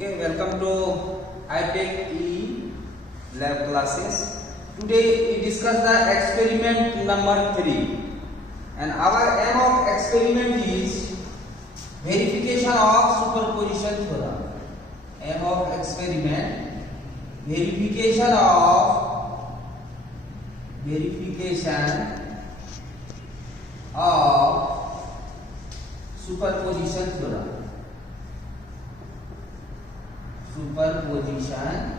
Okay, welcome to iTech E lab classes. Today we discuss the experiment number 3, and our aim of experiment is verification of superposition theorem. Aim of experiment: verification of superposition theorem. Superposition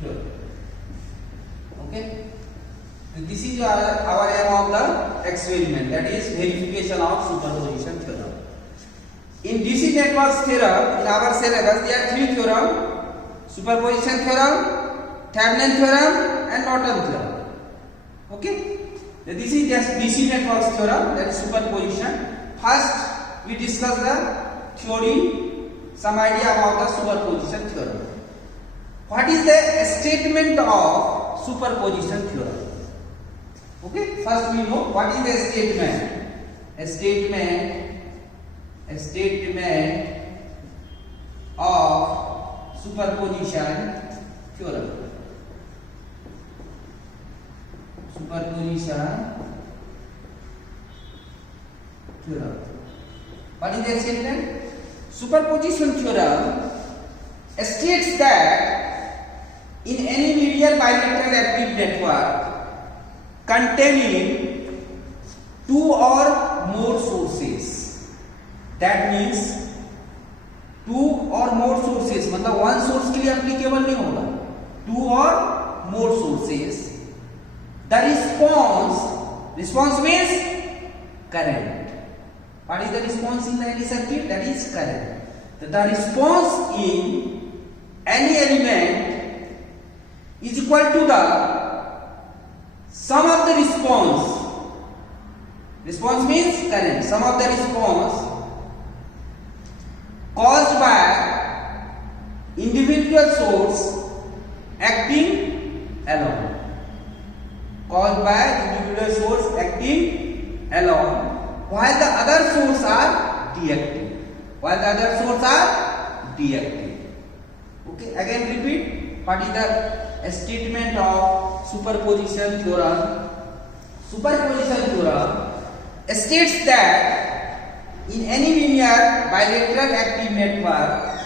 theorem. Okay, so this is our aim of the experiment, that is verification of superposition theorem. In DC networks theorem, in our syllabus there are three theorems: superposition theorem, Thevenin theorem, and Norton theorem. Okay, this is just DC networks theorem, that is superposition. First we discuss the theory, some idea about the superposition theorem. What is the statement of superposition theorem? Okay, first we know what is the statement. A statement of superposition theorem. Superposition theorem. What is the statement? Superposition theorem states that in any linear bilateral active network containing two or more sources, that means two or more sources, मतलब one source के लिए applicable नहीं होगा, two or more sources, the response means current. What is the response in any circuit? That is current. The response in any element is equal to the sum of the response. Response means current. Sum of the response caused by individual source acting alone. Caused by individual source acting alone, while the other sources are deactive. Okay, again repeat. What is the statement of superposition theorem? Superposition theorem states that in any linear bilateral active network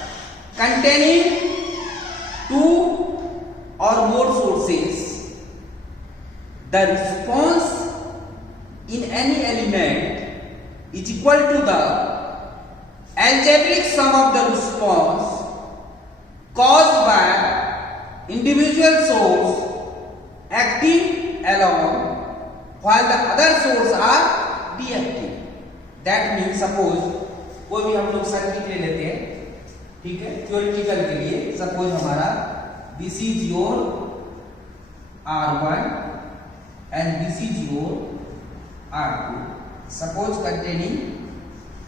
containing two or more sources, the response in any element is equal to the algebraic sum of the response caused by individual source acting alone, while the other sources are deactive. That means suppose कोई भी हम लोग circuit ले लेते हैं, ठीक है, theoretical के लिए. सपोज हमारा this is your R1 and this is your R2. Suppose containing,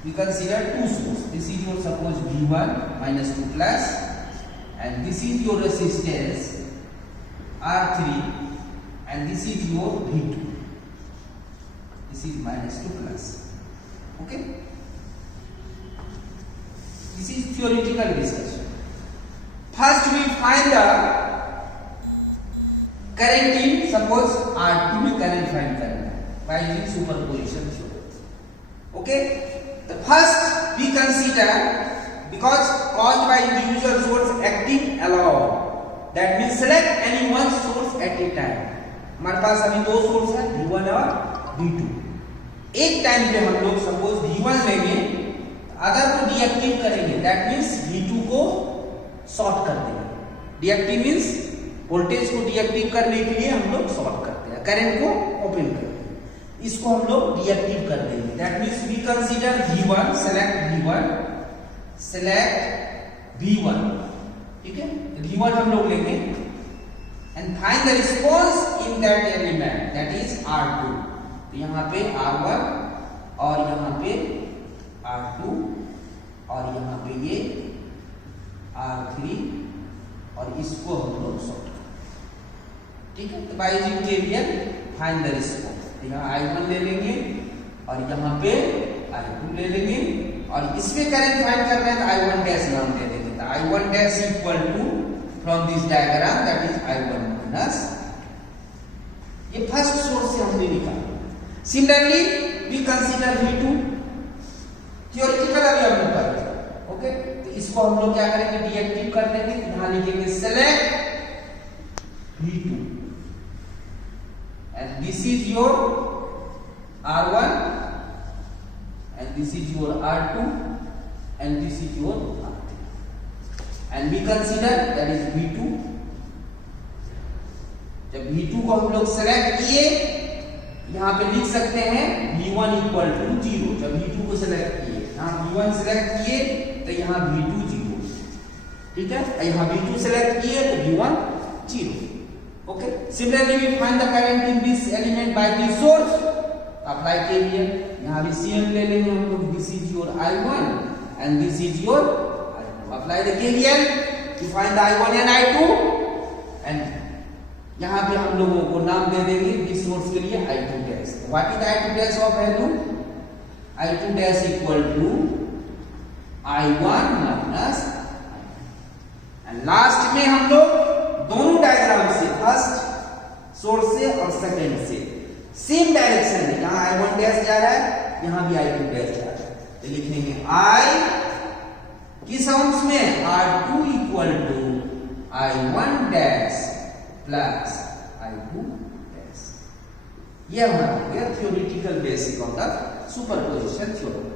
we consider two sources. This is your suppose V1 minus 2 plus, and this is your resistance R3, and this is your V2. This is minus 2 plus. Okay, this is theoretical discussion. First we find the current in, suppose R2 में current find करना है by using superposition theorem. Okay, the first we consider, because caused by individual source acting alone, that means select any one source at a time. हमारे पास अभी दो source है, V1 और V2. एक time पे हम लोग सपोज V1 लेंगे, अदर को डीएक्टिव करेंगे, दैट मीन्स V2 को शॉर्ट कर देंगे. डीएक्टिव मीन्स वोल्टेज को डीएक्टिव करने के लिए हम लोग शॉर्ट करते हैं, करंट को ओपन करते हैं, इसको हम लोग डीएक्टिव कर देंगे. That means we consider V1, select V1, ठीक है, V1 हम लोग लेंगे and find the response in that element, that is R2. तो यहाँ पे R1 और यहाँ पे R2 और यहाँ पे ये R3 और इसको हम लोग शॉर्ट, ठीक है. तो by using KVL find the response. यहाँ I1 ले लेंगे और यहाँ पे I2 ले लेंगे और इसमें करंट फाइंड करना है तो I1 डैश नाम दे देंगे। तो I1 dash equal to from this diagram that is I1 minus, ये फर्स्ट सोर्स से हमने निकाला। Similarly we consider V2, theoretical अभी हम लोग करते हैं, ओके। तो इसको हम लोग क्या करेंगे, डीएक्टिव कर देंगे। यहां लिखेंगे select V2 and this is your R1 and this is your R2 and this is your R3 and we consider that is V2। जब V2 को हम लोग सेलेक्ट किए, यहां पे लिख सकते हैं V1 इक्वल टू 0। जब V2 को सेलेक्ट किए, यहां V1 सेलेक्ट किए तो यहां V2 0, ठीक है। यहां V2 सेलेक्ट किए तो V1 0, okay. Similarly we find the current in this element by this source, apply KVL. यहां भी सेम ले लेंगे हम लोग, this is your I1 and this is your I2। Apply the KVL to find the I1 and I2 and यहां पे हम लोगों को नाम दे देंगे दिस सोर्स के लिए I2 dash. What is I2 dash of value, I2 dash equal to I1 minus and last में हम लोग दोनों डायग्राम से, फर्स्ट सोर्स से और सेकंड से सेम डायरेक्शन में, यहां I1 डैश जा रहा है, यहां भी I2 डैश जा रहा है। तो लिखेंगे I किस अंश में, R2 equal to I1 dash plus I2 dash. ये हमारा हो गया theoretical basic of the superposition theorem.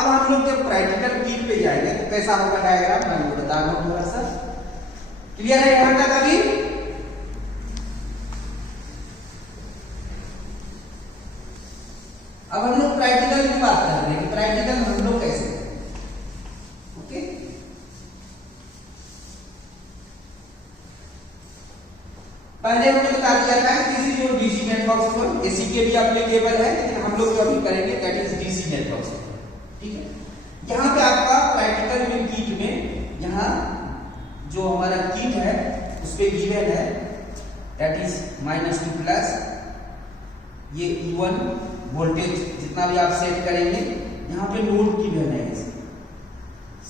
अब हम लोग जब प्रैक्टिकल कीप पे जाएंगे तो कैसा होगा डायग्राम, मैं आपको बता दूं थोड़ा सा। क्लियर है यहां तक अभी? अब हम लोग प्रैक्टिकल की बात कर रहे हैं कि प्रैक्टिकल हम लोग कैसे करें, ओके। पहले हमने बता दिया था कि this is your DC network for, AC के भी एप्लीकेबल है, लेकिन हम लोग जो अभी करेंगे दैट इज डीसी नेटवर्क, ठीक है। यहां पे आपका प्रैक्टिकल में किट में यहां जो हमारा किट है उस पे गिवन है दैट इज -2 प्लस, ये E1 वोल्टेज जितना भी आप सेट करेंगे, यहां पे नोड गिवन है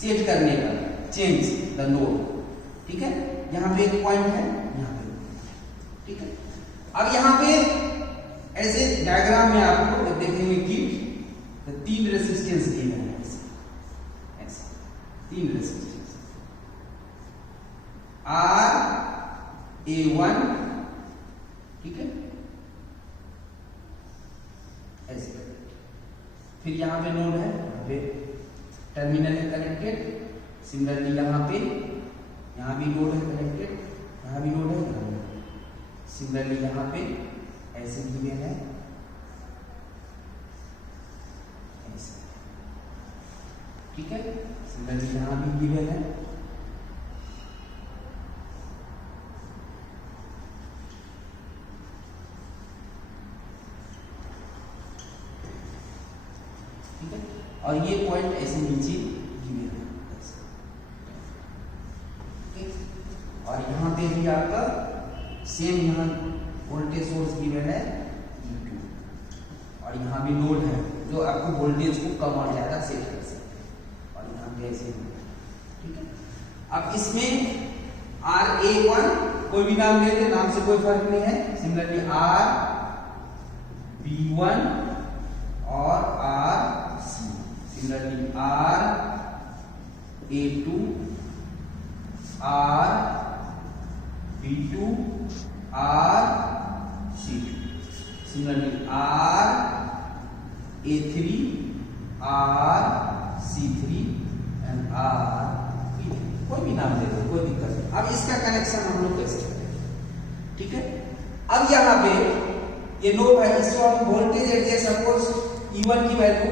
सेट करने का, चेंज द नोड, ठीक है। यहां पे एक पॉइंट है, यहां पे, ठीक है। अब यहां पे ऐसे डायग्राम में आपको देखेंगे किट, तो 3 रेजिस्टेंस गिवन है, ऐसे 3 रेजिस्टेंस RA1, ठीक है, ऐसे। फिर यहां पे नोड है, यहां पे टर्मिनल है कनेक्टेड। सिमिलरली यहां भी नोड है कनेक्टेड, यहां भी नोड है, यहां भी। सिमिलरली यहां पे ऐसे गिवन है, ऐसे, ठीक है। सिमिलरली यहां भी गिवन है, और ये पॉइंट ऐसे नीचे गिवन है, और यहाँ पे भी आपका सेम, यहाँ वोल्टेज सोर्स गिवन है E2, और यहाँ भी नोड है जो आपको वोल्टेज को कम और ज्यादा सेट कर सकते हैं, और यहाँ पे ऐसे, ठीक है। अब इसमें RA1 कोई भी नाम ले दे, नाम से कोई फर्क नहीं है। सिमिलरली RB1 और RC, similarly RA2, RB2, RC2, similarly RA3, RC3 and RB3, कोई भी नाम दे दो, कोई दिक्कत नहीं। अब इसका कनेक्शन हम लोग कैसे करें, ठीक है। अब यहाँ पे ये नोड है, इसको हम वोल्टेज एडजस्ट, सपोज E1 की वैल्यू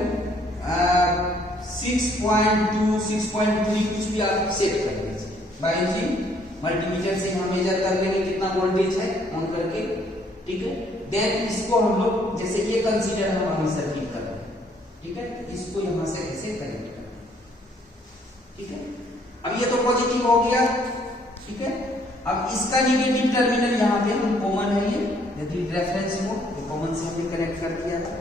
6.2, 6.3 कुछ भी आप सेट कर लीजिए, बाय जी मल्टीमीटर से हम मेजर कर लेंगे कितना वोल्टेज है ऑन करके, ठीक है। देन इसको हम लोग, जैसे ये कंसीडर हम अभी सर्किट कर रहे हैं, ठीक है, इसको यहां से ऐसे कनेक्ट कर, ठीक है। अब ये तो पॉजिटिव हो गया, ठीक है। अब इसका नेगेटिव टर्मिनल यहाँ पे हम कॉमन है, ये यदि रेफरेंस नोड तो कॉमन से हमने कनेक्ट कर दिया था।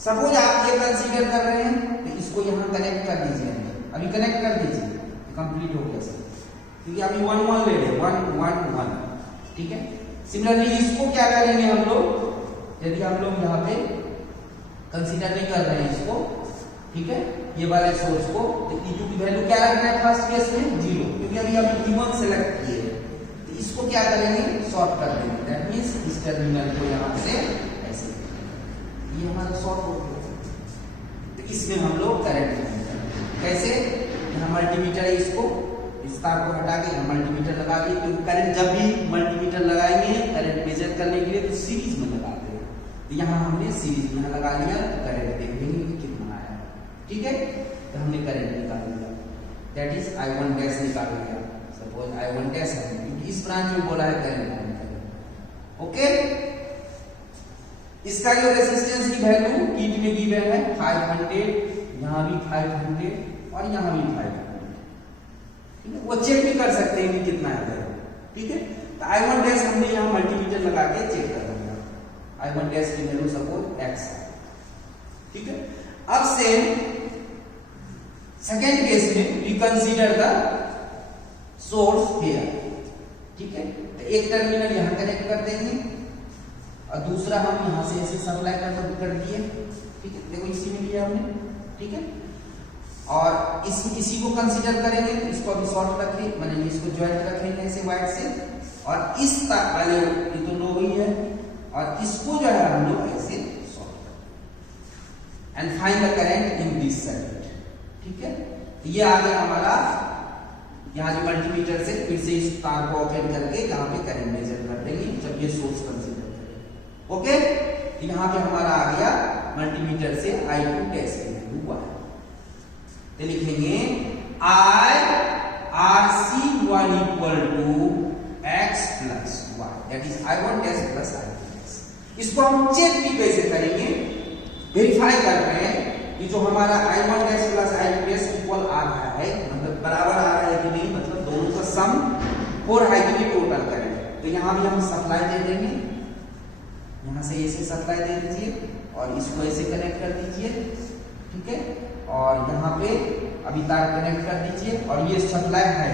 सपोज आप ये कंसीडर कर रहे हैं तो इसको यहाँ कनेक्ट कर दीजिए, अभी कनेक्ट कर दीजिए, कंप्लीट हो गया सर, क्योंकि अभी 1 1 ले लें, 1 1 1, ठीक है। सिमिलरली इसको क्या करेंगे हम लोग, यदि हम लोग यहाँ पे कंसीडर नहीं कर रहे हैं इसको, ठीक है, ये वाले सोर्स को, तो E2 की वैल्यू क्या रखना है फर्स्ट केस में 0, क्योंकि अभी हम E1 सेलेक्ट किए, तो इसको क्या करेंगे शॉर्ट कर देंगे, दैट मींस इस टर्मिनल को यहाँ से ऐसे, ये हमारा शॉर्ट हो गया। तो इसमें हम लोग करंट कैसे, यहाँ मल्टीमीटर है, इसको इस तार को हटा के यहाँ मल्टीमीटर लगा दिए, क्योंकि करंट जब भी मल्टीमीटर लगाएंगे करंट मेजर करने के लिए तो सीरीज में लगाते हैं, तो यहाँ हमने सीरीज में लगा लिया, तो करंट देख लेंगे कि कितना आया, ठीक है। तो हमने करंट निकाल लिया, दैट इज I1 डैश निकाल लिया, सपोज I1 डैश है क्योंकि इस ब्रांच में बोला है करंट, ओके। इसका जो रेजिस्टेंस की वैल्यू कीट में गिवन है 500, यहाँ भी 500 और यहाँ भी 500, ठीक है, वो चेक भी कर सकते हैं कि कितना है, ठीक है। तो I1 डैश हमने यहाँ मल्टीमीटर लगा के चेक कर लिया, I1 डैश की वैल्यू सपोज x, ठीक है। अब से सेकेंड केस में we consider the source here, ठीक है। तो एक टर्मिनल यहाँ कनेक्ट कर देंगे और दूसरा हम यहाँ से ऐसे सप्लाई कर दिए, ठीक है, देखो इसी में लिया हमने, ठीक है। और इसी को कंसीडर करेंगे, इसको अभी शॉर्ट रखें, माने इसको ज्वाइंट रखेंगे ऐसे वाइट से, और इस तार वाले ये तो लो ही है, और इसको जो है हम लोग ऐसे शॉर्ट करेंगे and find the current in this circuit, ठीक है। ये आ गया हमारा, यहाँ जो मल्टीमीटर से फिर से इस तार को ओपन करके यहाँ पे करंट मेजर कर देंगे जब ये सोर्स कंसीडर करेंगे, ओके। यहाँ पे हमारा आ गया मल्टीमीटर से I2 डैश की वैल्यू है, तो लिखेंगे IRC1 equal to x plus y, that is I1 dash plus I2 dash. इसको हम चेक भी कैसे करेंगे, वेरीफाई कर रहे हैं कि जो हमारा I1 dash plus I2 dash equal आ रहा है, मतलब बराबर आ रहा है कि नहीं, मतलब दोनों का सम 4 है कि नहीं टोटल करें। तो यहाँ भी हम सप्लाई दे देंगे, यहाँ से ऐसे सप्लाई दे दीजिए और इसको ऐसे कनेक्ट कर दीजिए, ठीक है। और यहाँ पे अभी तार कनेक्ट कर दीजिए और ये सप्लाई है,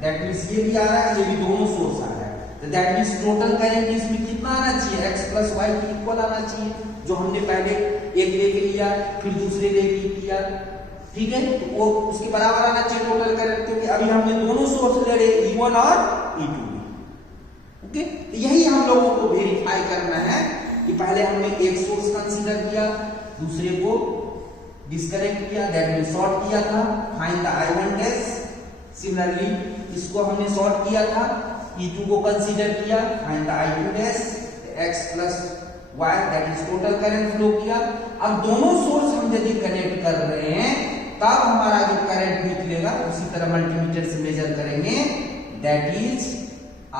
दैट मींस ये भी आ रहा है, ये भी दोनों सोर्स आ रहा है, तो दैट मींस टोटल करंट इसमें कितना आना चाहिए, x प्लस वाई के इक्वल आना चाहिए, जो हमने पहले एक लेके लिया फिर दूसरे लेके लिया, ठीक है, तो वो उसके बराबर आना चाहिए टोटल करंट, क्योंकि अभी हमने दोनों सोर्स ले रहे E1 और E2, ओके। तो यही हम लोगों को वेरीफाई करना है कि पहले हमने एक सोर्स कंसीडर किया, दूसरे को डिस्कनेक्ट किया, दैट मींस शॉर्ट किया था, find the I1 dash. Similarly इसको हमने शॉर्ट किया था, E2 को कंसीडर किया, find the I2 dash, x plus y that is total current flow किया। अब दोनों सोर्स हम यदि कनेक्ट कर रहे हैं तब हमारा जो करंट निकलेगा उसी तरह मल्टीमीटर से मेजर करेंगे, that is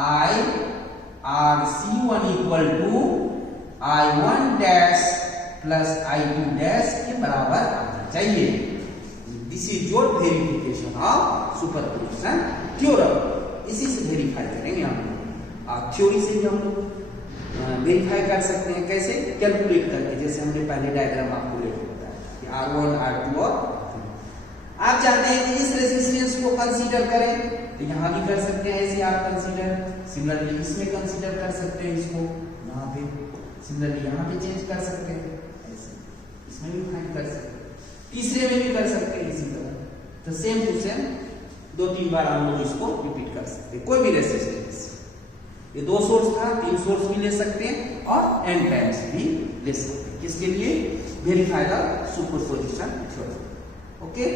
IRC1 equal to I1 dash plus I2 dash के बराबर आना चाहिए। This is your verification of superposition theorem. इसी से वेरीफाई करेंगे हम लोग, थ्योरी से भी हम लोग वेरीफाई कर सकते हैं, कैसे कैलकुलेट करके, जैसे हमने पहले डायग्राम आपको लेकर बताया कि R1 R2 और आप चाहते हैं कि इस रेजिस्टेंस को कंसीडर करें तो यहाँ भी कर सकते हैं, ऐसे आप कंसीडर, सिमिलरली इसमें कंसीडर कर सकते हैं इसको, यहाँ पे सिमिलरली यहाँ पे चेंज कर सकते हैं, ऐसे इसमें भी फाइंड कर सकते हैं, तीसरे में भी कर सकते हैं इसी तरह। तो सेम टू सेम 2-3 बार हम लोग इसको रिपीट कर सकते हैं, कोई भी रेजिस्टेंस, ये 2 सोर्स था 3 सोर्स भी ले सकते हैं और n टाइम्स भी ले सकते हैं, किसके लिए, verify the superposition theorem, okay.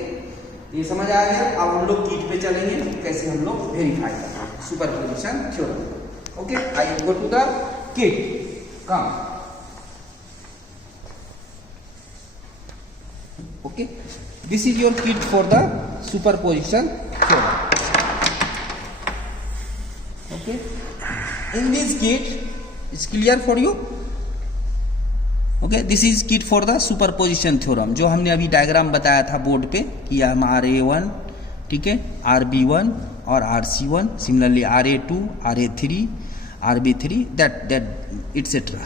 ये समझ आ गया। अब हम लोग कीट पे चलेंगे कैसे हम लोग वेरीफाई करते हैं superposition theorem, okay. I go to the kit, come, okay. This is your kit for the superposition theorem, okay. In this kit, it's clear for you. Okay, this is kit for the superposition theorem, जो हमने अभी diagram बताया था board पे कि हम RA1, ठीक है, RB1 और RC1, similarly RA2, RA3, RB3, that etcetera,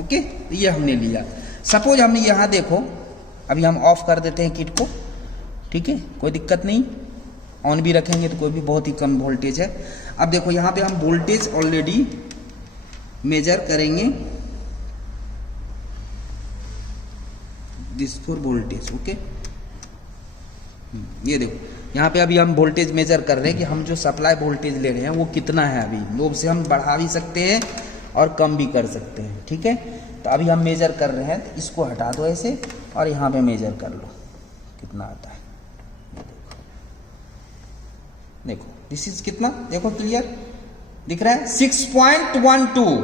okay. ये हमने लिया। सपोज हमने यहाँ देखो, अभी हम ऑफ कर देते हैं किट को, ठीक है, कोई दिक्कत नहीं, ऑन भी रखेंगे तो कोई भी बहुत ही कम वोल्टेज है। अब देखो यहाँ पे हम वोल्टेज ऑलरेडी मेजर करेंगे, दिस फॉर वोल्टेज, ओके। ये देखो यहाँ पे अभी हम वोल्टेज मेजर कर रहे हैं कि हम जो सप्लाई वोल्टेज ले रहे हैं वो कितना है। अभी लोब से हम बढ़ा भी सकते हैं और कम भी कर सकते हैं, ठीक है। तो अभी हम मेजर कर रहे हैं, तो इसको हटा दो ऐसे और यहाँ पे मेजर कर लो कितना आता है। देखो दिस इज कितना, देखो क्लियर दिख रहा है, 6.12।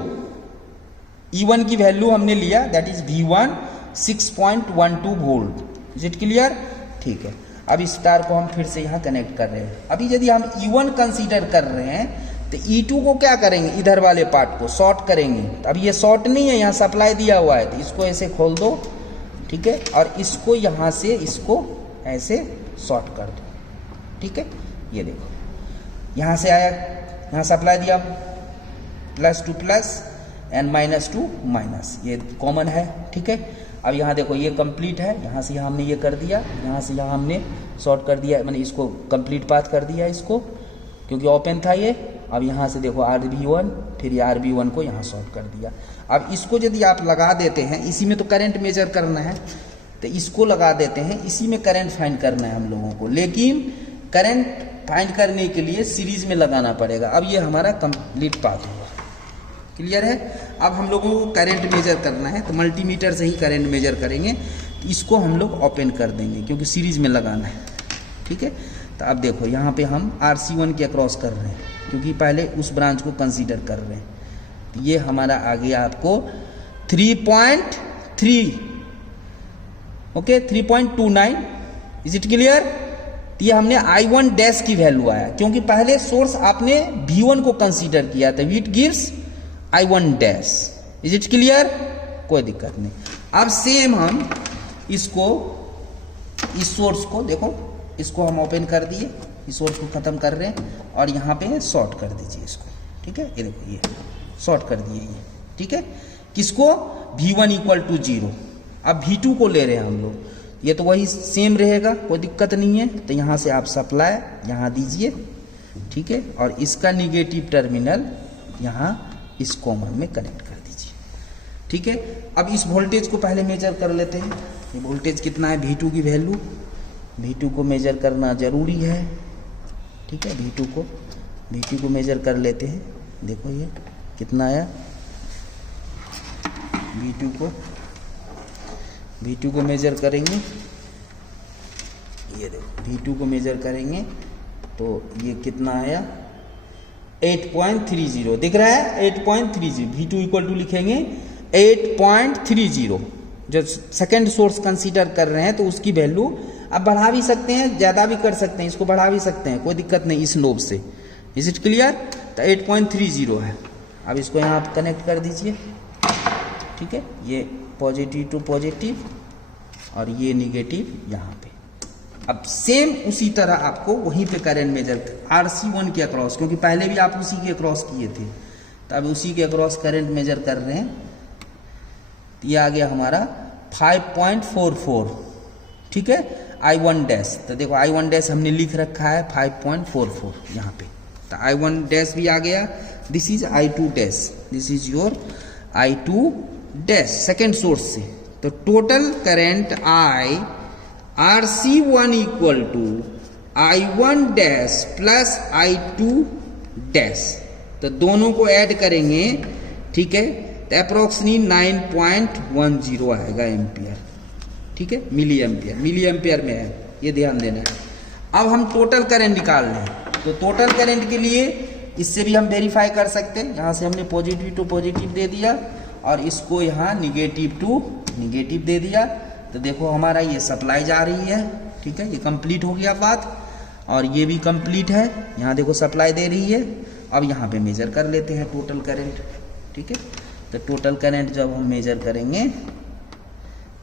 E1 की वैल्यू हमने लिया, that is V1 6.12 volt. Is it clear? ठीक है। अब इस तार को हम फिर से यहाँ कनेक्ट कर रहे हैं। अभी यदि हम E1 कंसीडर कर रहे हैं तो E2 को क्या करेंगे, इधर वाले पार्ट को शॉर्ट करेंगे। तो अब ये शॉर्ट नहीं है, यहाँ सप्लाई दिया हुआ है, तो इसको ऐसे खोल दो, ठीक है, और इसको यहाँ से इसको ऐसे शॉर्ट कर दो, ठीक है। ये देखो यहाँ से आया, यहाँ सप्लाई दिया plus two plus and minus two minus, ये कॉमन है, ठीक है। अब यहाँ देखो ये कंप्लीट है, यहाँ से यहाँ हमने ये कर दिया, यहाँ से यहाँ हमने शॉर्ट कर दिया, मैंने इसको कंप्लीट पाथ कर दिया इसको, क्योंकि ओपन था ये। अब यहाँ से देखो RB1, फिर ये RB1 को यहाँ शॉर्ट कर दिया। अब इसको यदि आप लगा देते हैं, इसी में तो करंट मेजर करना है, तो इसको लगा देते हैं, इसी में करंट फाइंड करना है हम लोगों को, लेकिन करंट फाइंड करने के लिए सीरीज में लगाना पड़ेगा। अब ये हमारा कंप्लीट पाथ होगा, क्लियर है। अब हम लोगों को करंट मेजर करना है, तो मल्टीमीटर से ही करंट मेजर करेंगे। तो इसको हम लोग ओपन कर देंगे क्योंकि सीरीज में लगाना है, ठीक है। तो अब देखो यहाँ पे हम RC1 के अक्रॉस कर रहे हैं, क्योंकि पहले उस ब्रांच को कंसीडर कर रहे हैं। तो ये हमारा आ गया आपको 3.3, ओके, 3.29। Is it clear? ये हमने I1 डैश की वैल्यू आया, क्योंकि पहले सोर्स आपने V1 को कंसीडर किया था, it gives I1 dash. Is it clear? कोई दिक्कत नहीं। अब सेम हम इसको, इस सोर्स को देखो, इसको हम ओपन कर दिए, इस सोर्स को खत्म कर रहे हैं और यहाँ पे शॉर्ट कर दीजिए इसको, ठीक है। ये देखो ये शॉर्ट कर दिए ये, ठीक है। किसको? V1 equal to 0। अब V2 को ले रहे हैं हम लोग, ये तो वही सेम रहेगा, कोई दिक्कत नहीं है। तो यहाँ से आप सप्लाई यहाँ दीजिए, ठीक है, और इसका निगेटिव टर्मिनल यहाँ इस कॉमन में कनेक्ट कर दीजिए, ठीक है। अब इस वोल्टेज को पहले मेजर कर लेते हैं। ये वोल्टेज कितना है, V2 की वैल्यू, V2 को मेजर करना जरूरी है, ठीक है। V2 को मेजर कर लेते हैं। देखो ये कितना आया, V2 को मेजर करेंगे, ये देखो V2 को मेजर करेंगे तो ये कितना आया, 8.30 दिख रहा है, 8.30। V2 इक्वल टू लिखेंगे 8.30। जो सेकेंड सोर्स कंसीडर कर रहे हैं तो उसकी वैल्यू अब बढ़ा भी सकते हैं, ज़्यादा भी कर सकते हैं, इसको बढ़ा भी सकते हैं, कोई दिक्कत नहीं इस नोब से। Is it clear? तो 8.30 है। अब इसको यहाँ आप कनेक्ट कर दीजिए, ठीक है। ये पॉजिटिव टू पॉजिटिव और ये निगेटिव यहाँ पे। अब सेम उसी तरह आपको वहीं पे करंट मेजर RC1 के अक्रॉस, क्योंकि पहले भी आप उसी के अक्रॉस किए थे, तो अब उसी के अक्रॉस करंट मेजर कर रहे हैं। तो ये आ गया हमारा 5.44, ठीक है, I1 डैश। तो देखो I1 डैश हमने लिख रखा है 5.44 यहाँ पे, तो I1 डैश भी आ गया। This is I2 dash, this is your I2 dash second source से। तो total current RC1 equal to I1 dash plus I2 dash, तो दोनों को ऐड करेंगे, ठीक है, तो अप्रोक्सीमेटली 9.10 आएगा एम्पियर, ठीक है, मिली एम्पियर में है, ये ध्यान देना है। अब हम टोटल करंट निकाल लें, तो टोटल करंट के लिए इससे भी हम वेरीफाई कर सकते हैं। यहाँ से हमने पॉजिटिव टू पॉजिटिव दे दिया और इसको यहाँ निगेटिव टू निगेटिव दे दिया। तो देखो हमारा ये सप्लाई जा रही है, ठीक है, ये कंप्लीट हो गया बात, और ये भी कंप्लीट है। यहाँ देखो सप्लाई दे रही है। अब यहाँ पे मेजर कर लेते हैं टोटल करंट, ठीक है। तो टोटल करंट जब हम मेजर करेंगे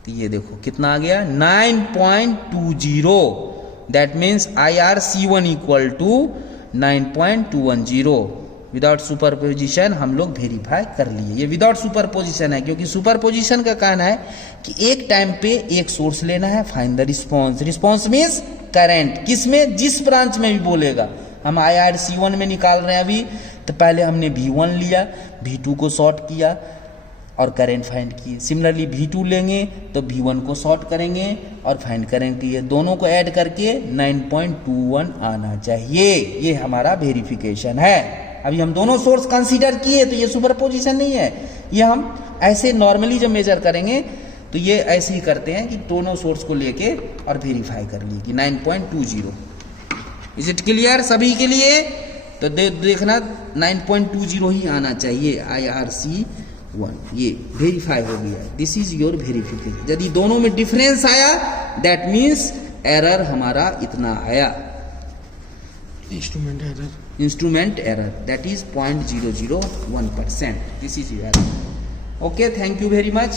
तो ये देखो कितना आ गया, 9.20। That means IRC1 equal to 9.210। Without superposition हम लोग वेरीफाई कर लिए। ये विदाउट सुपरपोजिशन है, क्योंकि सुपरपोजिशन का कहना है कि एक टाइम पे एक सोर्स लेना है, find the response. Response means current, किसमें, जिस ब्रांच में भी बोलेगा। हम IRC1 में निकाल रहे हैं अभी, तो पहले हमने V1 लिया, V2 को शॉर्ट किया और करंट फाइंड किए। सिमिलरली V2 लेंगे तो V1 को शॉर्ट करेंगे और फाइंड करंट किए। दोनों को ऐड करके 9.21 आना चाहिए। ये हमारा वेरिफिकेशन है। अभी हम दोनों सोर्स कंसीडर किए तो ये सुपरपोजिशन नहीं है। ये हम ऐसे नॉर्मली जब मेजर करेंगे तो ये ऐसे ही करते हैं कि दोनों सोर्स को लेके और वेरीफाई कर लिए कि 9.20। इज इट क्लियर सभी के लिए? तो देखना 9.20 ही आना चाहिए IRC1। ये वेरीफाई हो गया। This is your verification. यदि दोनों में डिफरेंस आया दैट मीन्स एरर हमारा इतना आया, instrument error, that is 0.001%। This is error. Okay, thank you very much.